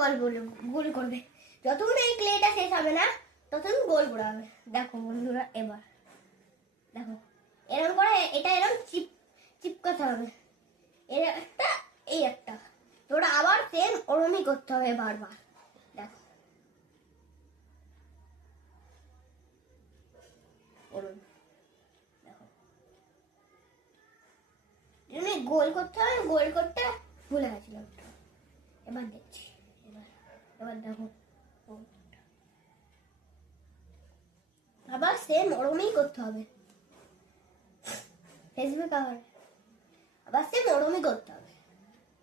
গোল গোল করবে। যতক্ষণ এই ক্লেটা শেষ হবে না ততক্ষণ গোল করা হবে। দেখো বন্ধুরা, এবার দেখো এরকম করে এটা এরকম চিপকাতে হবে, এর একটা এই একটা, তোরা আবার সেম ওরমই করতে হবে বারবার। দেখো ওরম, দেখো এমনি গোল করতে হবে, গোল করতে ভুলে গেছিলাম। এবার দেখছি, এবার দেখো আবার সেম ওরমই করতে হবে। ফেসবুক আবার সেম ওরমই করতে হবে।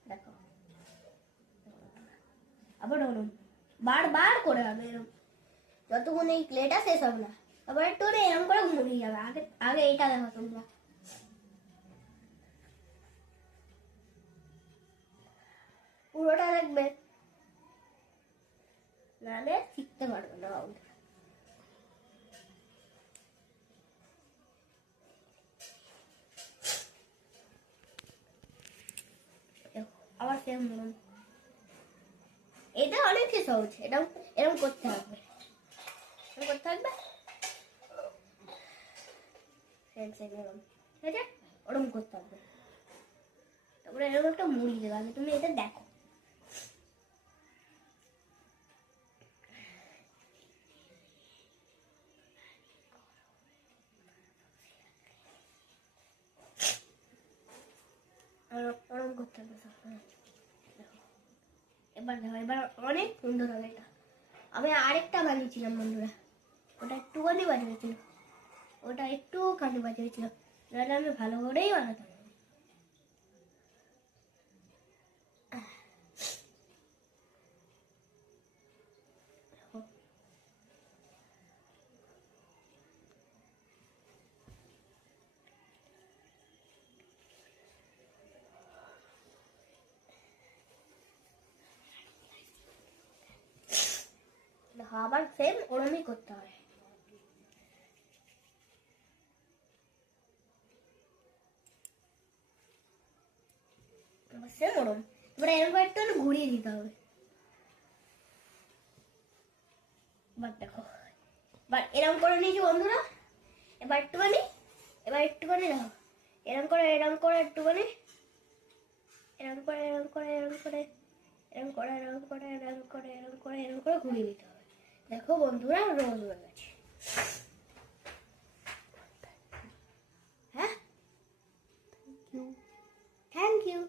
দেখো আবার ওরম বারবার করে হবে এরকম, যতক্ষণ এই ক্লেটা শেষ হবে না। আবার একটু এরকম করে ঘুরিয়ে যাবে। আগে আগে এইটা দেখো তোমরা, পুরোটা দেখবে, নাহলে শিখতে পারবে না। আবার সেম এটা অনেক সহজ, এটা এরকম করতে হবে, এরকম করতে হবে, ঠিক আছে? ওরকম করতে হবে। তারপরে এরকম একটা মুড়ি দেবে। আগে তুমি এটা দেখো, ওরকম করতে হবে। এবার দেখো, এবার অনেক সুন্দর হবে এটা। আমি আরেকটা বানিয়েছিলাম বন্ধুরা, ওটা একটুখানি বানিয়েছিল, ওটা একটুখানি বানিয়েছিল, নাহলে আমি ভালো করেই বানাতাম। আবার সেম ওরমই করতে হয়। সেম ওরম, এবার এরকম একটু ঘুরিয়ে দিতে হবে। এবার দেখো, এবার এরকম করে নিয়েছি বন্ধুরা। এবার একটুখানি দেখো, এরকম করে একটুখানি, এরকম করে ঘুরিয়ে দিতে হবে। দেখো বন্ধুরা, রোল হয়ে গেছে। হ্যাঁ, থ্যাংক ইউ।